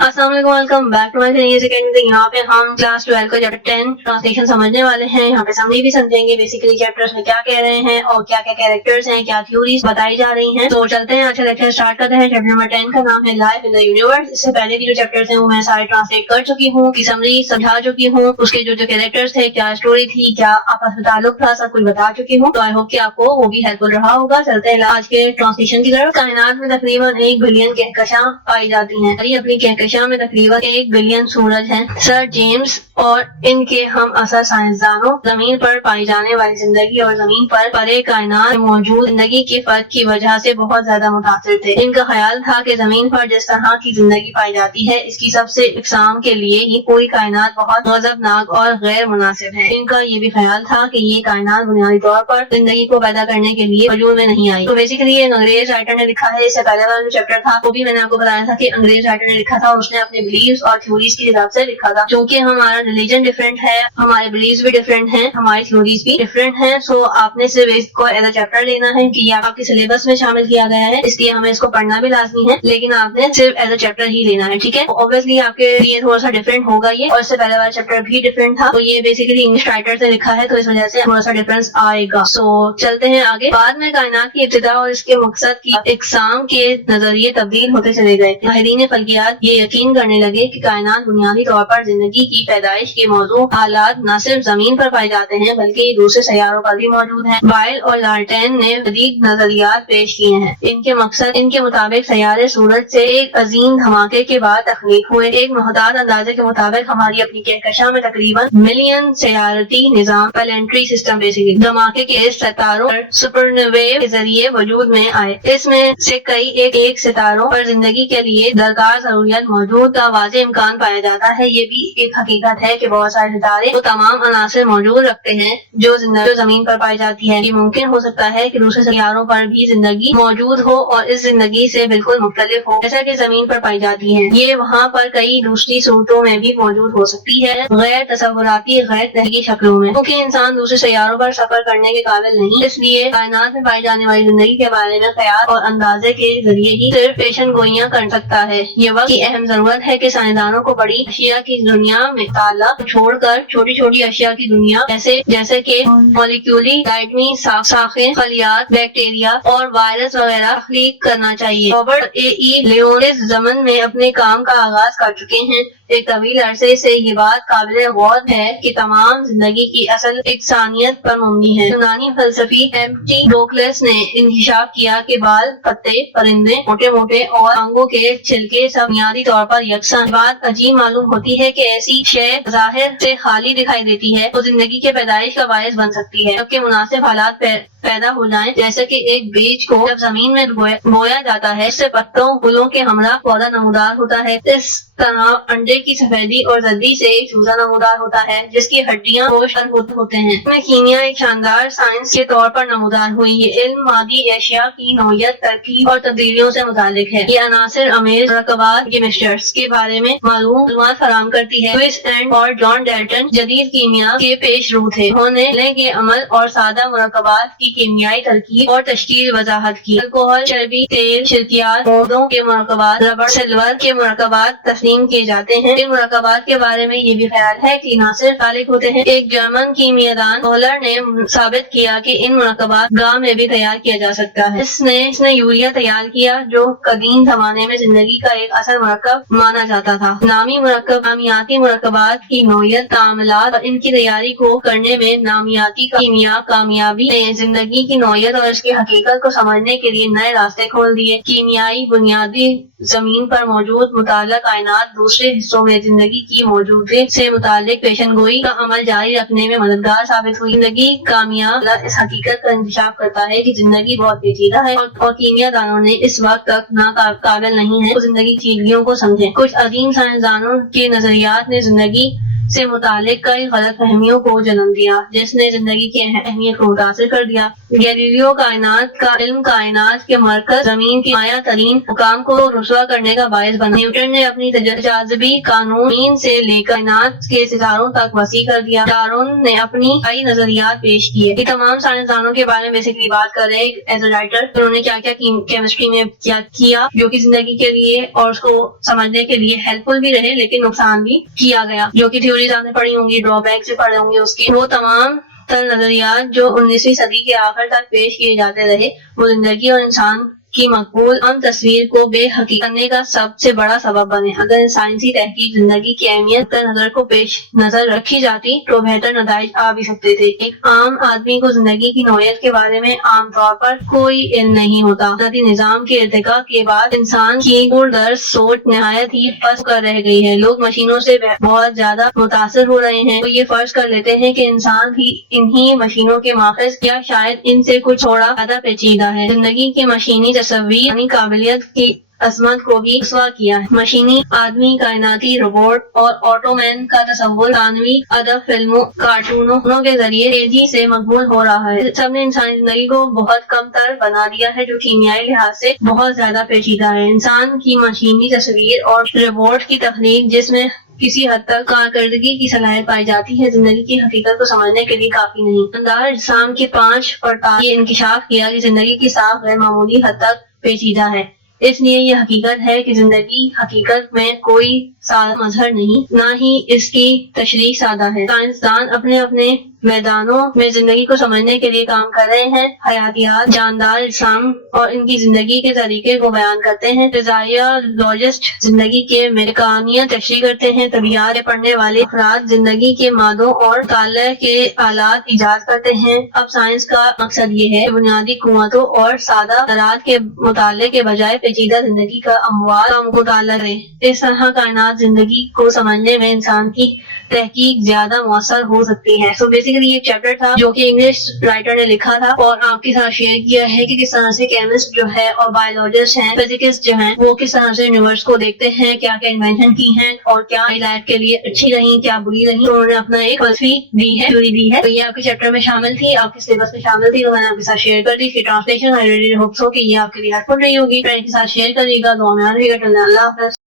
अस्सलाम वालेकुम, welcome back to my channel. यहाँ पे हम क्लास 12 का चैप्टर 10 ट्रांसलेशन समझने वाले हैं। यहाँ पे समरी भी समझेंगे बेसिकली चैप्टर्स में क्या कह रहे हैं और क्या क्या कैरेक्टर्स हैं, क्या थ्योरीज बताई जा रही हैं। तो चलते हैं, आज का लेक्चर स्टार्ट करते हैं। चैप्टर नंबर 10 का नाम है लाइफ इन द यूनिवर्स। इससे पहले की जो चैप्टर्स हैं वो मैं सारे ट्रांसलेट कर चुकी हूँ, की समरी समझा चुकी हूँ, उसके जो कैरेक्टर्स थे, क्या स्टोरी थी, क्या आपस में ताल्लुक था, सब कुछ बता चुकी हूँ। तो आई होप कि आपको वो भी हेल्पफुल रहा होगा। चलते हैं आज के ट्रांसलेशन की तरफ। कायनात में तकरीबन 1 बिलियन कहकशां पाई जाती हैं। अपनी कहकशां में तकरीबन 1 बिलियन सूरज हैं। सर जेम्स और इनके हम असर साइंसदानों जमीन पर पाई जाने वाली जिंदगी और जमीन पर परे कायनात में मौजूद जिंदगी के फर्क की वजह से बहुत ज्यादा मुतासिर थे। इनका ख्याल था कि जमीन पर जिस तरह की जिंदगी पाई जाती है, इसकी सबसे इकसाम के लिए ही पूरी कायनात बहुत गजबनाक और गैर मुनासिब है। इनका ये भी ख्याल था कि ये कायनात बुनियादी तौर पर जिंदगी को पैदा करने के लिए वजूद में नहीं आई। तो बेसिकली ये अंग्रेज राइटर ने लिखा है। इससे पहले वाला जो चैप्टर था वो भी मैंने आपको बताया था कि अंग्रेज राइटर ने लिखा था, उसने अपने बिलीव्स और थ्योरीज के हिसाब से लिखा था। क्योंकि हमारा रिलीजन डिफरेंट है, हमारे बिलीव्स भी डिफरेंट हैं, हमारी थ्योरीज भी डिफरेंट हैं। सो आपने सिर्फ इसको एज अ चैप्टर लेना है कि ये आपके सिलेबस में शामिल किया गया है, इसलिए हमें इसको पढ़ना भी लाजमी है, लेकिन आपने सिर्फ एज अ चैप्टर ही लेना है, ठीक है। ऑब्वियसली आपके लिए थोड़ा सा डिफरेंट होगा ये, और इससे पहले वाला चैप्टर भी डिफरेंट था। तो ये बेसिकली इंग्लिश राइटर से लिखा है, तो इस वजह से थोड़ा सा डिफरेंस आएगा। सो चलते हैं आगे। बाद में कायनात की इब्तिदा और इसके मकसद की इकसाम के नजरिए तब्दील होते चले गए। माहिरीन फल्कियात ये यकीन करने लगे कि कायनात बुनियादी तौर पर जिंदगी की पैदाइश के मौजू हालात न सिर्फ जमीन पर पाए जाते हैं बल्कि दूसरे सैयारों पर भी मौजूद हैं। बाइल और लार्टेन ने जदीद नजरियात पेश किए हैं। इनके मुताबिक सैयारे सूरज से एक अजीम धमाके के बाद तख्लीक हुए। एक मुहतात अंदाजे के मुताबिक हमारी अपनी कहकशां में तकरीबन मिलियन सैयारती निजाम प्लैनेटरी सिस्टम बेसिकली धमाके के सितारों सुपरनोवेव के जरिए वजूद में आए। इसमें से कई एक सितारों पर जिंदगी के लिए दरकार जरूरियत मौजूद का वाज़ेह इम्कान पाया जाता है। ये भी एक हकीकत है कि बहुत सारे सितारे वो तमाम अनासर मौजूद रखते हैं जो जमीन पर पाई जाती है। ये मुमकिन हो सकता है कि दूसरे सैयारों पर भी जिंदगी मौजूद हो और इस जिंदगी से बिल्कुल मुख्तलिफ हो जैसा कि जमीन पर पाई जाती है। ये वहाँ पर कई दूसरी सूरतों में भी मौजूद हो सकती है, गैर तसव्वुराती गैर तहकीकी शक्लों में। क्योंकि इंसान दूसरे सैयारों पर सफर करने के काबिल नहीं, इसलिए कायनात में पाई जाने वाली जिंदगी के बारे में ख्याल और अंदाजे के जरिए ही सिर्फ पेशन गोइयां कर सकता है। ये वक्त की अहम जरूरत है कि साइंसदानों को बड़ी अशिया की दुनिया में ताल्लुक छोड़कर छोटी छोटी अशिया की दुनिया जैसे कि मॉलिक्यूली एटमी शाखें, खलियात, बैक्टीरिया और वायरस वगैरह तख्लीक करना चाहिए। रॉबर्ट ए लियोन इस जमन में अपने काम का आगाज कर चुके हैं। एक तवील अरसे से ये बात काबिल गौर है कि तमाम जिंदगी की असल इंसानियत पर मबनी है। यूनानी फलसफी एम्प्टीडोक्लस ने इंकशाफ किया कि बाल, पत्ते, परिंदे, मोटे मोटे और अंगों के छिलके सब बुनियादी तौर पर यकसा। बात अजीब मालूम होती है कि ऐसी शय जाहिर से खाली दिखाई देती है तो जिंदगी के पैदाइश का बायस बन सकती है, जबकि मुनासिब हालात पैदा हो जाएं, जैसे कि एक बीज को जब जमीन में बोया जाता है, इससे पत्तों फूलों के हमरा पौधा नमूदार होता है। इस तरह अंडे की सफेदी और जल्दी से एक चूजा नमूदार होता है जिसकी हड्डियां गोश्त होते हैं। इसमें कीमिया एक शानदार साइंस के तौर पर नमूदार हुई। ये इल्म मादी एशिया की नौयत, तरकीब और तब्दीलियों से मुतालिक है। ये अनासिर अमेज मरकबात केमिस्ट्स के बारे में मालूमात फराहम करती है। लुइस एंड और जॉन डेल्टन जदीद कीमिया के पेश रू थे। उन्होंने के अमल और सादा मरकबात की कीमियाई तरकीब और तश्कील वजाहत की। अल्कोहल, चर्बी, तेल, शिरकियात, पौधों के मरकबात, रबड़, सिल्वर के मरकबात तस्लीम किए जाते हैं। इन मरकबात के बारे में ये भी ख्याल है कि नासिर खालिक होते हैं। एक जर्मन कीमियादान होलर ने साबित किया कि इन मरकबात गां में भी तैयार किया जा सकता है। इसने यूरिया तैयार किया जो कदीम जमाने में जिंदगी का एक असल मरकब माना जाता था। नामियाती मरकबात की नौयत, तामलात और इनकी तैयारी को करने में नामियाती कामयाबी ने जिंदगी की नौयत और इसकी हकीकत को समझने के लिए नए रास्ते खोल दिए। कीमियाई बुनियादी जमीन पर मौजूद मुताल्लिक़ कायनात दूसरे हिस्सों में जिंदगी की मौजूदगी से मुताल्लिक़ पेशनगोई का अमल जारी रखने में मददगार साबित हुई। जिंदगी कामयाब इस हकीकत का इंकशाफ करता है कि जिंदगी बहुत पेचीदा है और कीमियादानों ने इस वक्त तक काबिल नहीं है तो जिंदगी की चीजों को समझे। कुछ अजीम साइंसदानों के नजरियात ने जिंदगी سے متعلق کئی غلط فہمیوں کو جنم دیا، جس نے زندگی کی اہمیت کو متاثر کر دیا۔ گیلیلیو کائنات کا علم کائنات کے مرکز زمین کے مایع ترین مقام کو رسوا کرنے کا باعث بنا۔ نیوٹن نے اپنی جاذبی قانون زمین سے لے کر کائنات کے ستاروں تک وسیع کر دیا۔ ڈارون نے اپنی کئی نظریات پیش کیے۔ یہ تمام سائنسدانوں کے بارے میں بیسیکلی بات کر رہے ہیں ایز اے رائٹر، انہوں نے کیا کیا کیمسٹری میں کیا جو کہ زندگی کے لیے اور اس کو سمجھنے کے لیے ہیلپ فل بھی رہے، لیکن نقصان بھی کیا گیا، جو کہ تھیوریز آپ نے پڑھی ہوں گی، ڈرا بیکس بھی پڑھے ہوں گے اس کے۔ وہ تمام تر نظریات جو 19ویں صدی کے آخر تک پیش کیے جاتے رہے، وہ زندگی اور انسان کی مقبول تصویر کو بے حقیقت کرنے کا سب سے بڑا سبب بنے۔ اگر سائنسی تحقیق زندگی کی اہمیت نظر کو پیش نظر رکھی جاتی تو بہتر نتائج آ بھی سکتے تھے۔ ایک عام آدمی کو زندگی کی نوعیت کے بارے میں عام طور پر کوئی علم نہیں ہوتا۔ قدرتی نظام کے ارتقاء کے بعد انسان کی پردرس سوچ نہایت ہی پس کر رہ گئی ہے۔ لوگ مشینوں سے بہت زیادہ متاثر ہو رہے ہیں، وہ یہ فرض کر لیتے ہیں کہ انسان بھی انہی مشینوں کے ماخذ یا شاید ان سے کچھ تھوڑا زیادہ پیچیدہ ہے۔ زندگی کی مشینی تصویر یعنی قابلیت کی عظمت کو بھی رسوا کیا ہے۔ مشینی آدمی، کائناتی روبوٹ اور آٹومین کا تصور ثانوی ادب، فلموں، کارٹونوں کے ذریعے تیزی سے مقبول ہو رہا ہے۔ سب نے انسانی زندگی کو بہت کم تر بنا دیا ہے، جو کیمیائی لحاظ سے بہت زیادہ پیچیدہ ہے۔ انسان کی مشینی تصویر اور روبوٹ کی تخلیق، جس میں کسی حد تک کارکردگی کی صلاحیت پائی جاتی ہے، زندگی کی حقیقت کو سمجھنے کے لیے کافی نہیں۔ انداز اجسام کی 5 پرتوں یہ انکشاف کیا کہ زندگی کی ساخت غیر معمولی حد تک پیچیدہ ہے۔ اس لیے یہ حقیقت ہے کہ زندگی حقیقت میں کوئی سادہ مظہر نہیں، نہ ہی اس کی تشریح سادہ ہے۔ سائنسدان اپنے اپنے میدانوں میں زندگی کو سمجھنے کے لیے کام کر رہے ہیں۔ حیاتیات، جاندار اجسام اور ان کی زندگی کے طریقے کو بیان کرتے ہیں۔ فزیالوجسٹ زندگی کے میکانیزم تشریح کرتے ہیں۔ طبیعیات پڑھنے والے افراد زندگی کے مادوں اور مطالعہ کے آلات ایجاد کرتے ہیں۔ اب سائنس کا مقصد یہ ہے کہ بنیادی قوتوں اور سادہ ذرات کے مطالعے کے بجائے پیچیدہ زندگی کا اموات کا مطالعہ کرے۔ اس طرح کائنات زندگی کو سمجھنے میں انسان کی تحقیق زیادہ مؤثر ہو سکتی ہے۔ سو بیسیکلی یہ چیپٹر تھا جو کہ انگلش رائٹر نے لکھا تھا اور آپ کے ساتھ شیئر کیا ہے کہ کس طرح سے کیمسٹ جو ہے اور بایولوجسٹ ہیں، فزکسٹ جو ہیں، وہ کس طرح سے یونیورس کو دیکھتے ہیں، کیا کیا انوینشن کی ہیں اور کیا لائف کے لیے اچھی رہی، کیا بری رہی۔ تو انہوں نے اپنا ایک فلسفی دی ہے، تھیوری دی ہے، تو یہ آپ کے چیپٹر میں شامل تھی، آپ کے سلیبس میں شامل تھی، تو میں نے آپ کے ساتھ شیئر کر دی۔ اس کی translation I really hope so کہ یہ آپ کے لیے ہیلپ فل رہی ہوگی۔ فرینڈ کے ساتھ شیئر کریے گا، دعا میں یاد رکھیے گا۔ اللہ حافظ۔